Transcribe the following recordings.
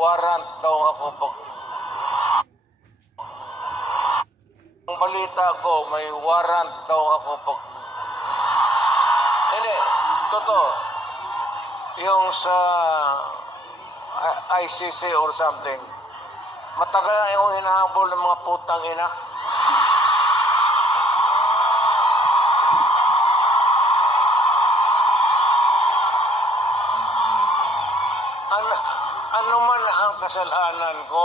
warrant daw ako pag... Ang balita ko, may warrant daw ako pag... Hindi, totoo. Yung sa ICC or something. Matagal na yung hinahabol ng mga putang ina. Ano man ang kasalanan ko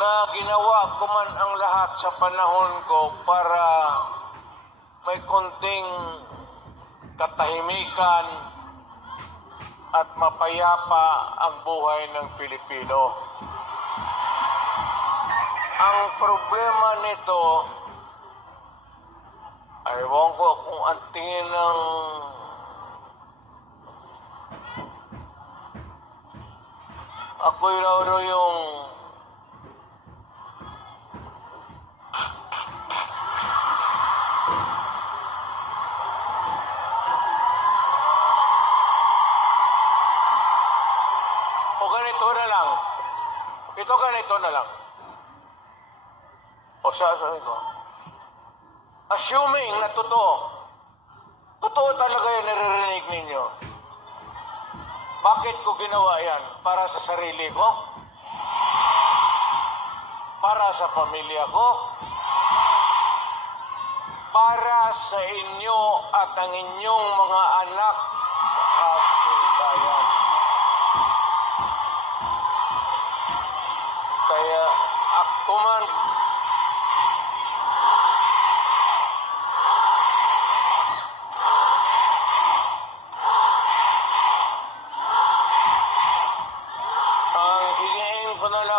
na ginawa ko man ang lahat sa panahon ko para may konting katahimikan at mapayapa ang buhay ng Pilipino. Ang problema nito, ewan ko kung ang tingin ng ako'y raw yung o ganito na lang. Ito ganito na lang. O sasabi ko, assuming na totoo talaga yung naririnig ninyo. Bakit ko ginawa yan? Para sa sarili ko? Para sa pamilya ko? Para sa inyo at ang inyong mga anak sa ating bayan. Kaya ako man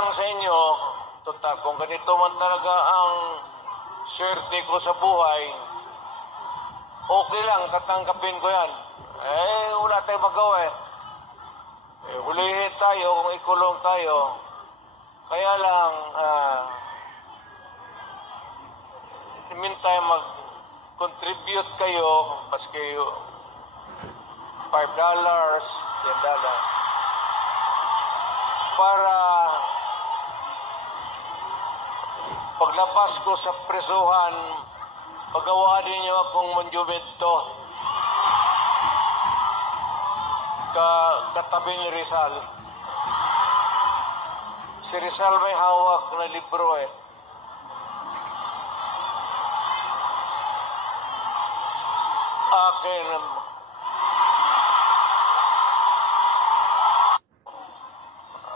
sa inyo, total, kung ganito man talaga ang swerte ko sa buhay, okay lang, tatanggapin ko yan. Wala tayong magawa hulihin tayo kung ikulong tayo. Kaya lang, meantime, mag-contribute kayo, paski $5, $10, para paglabas ko sa presuhan, pagawaan ninyo akong monumento katabi ni Rizal. Si Rizal may hawak na libro Akin,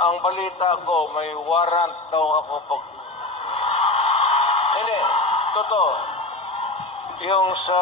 ang balita ko, may warrant daw ako pag... Hindi, totoo. Yung sa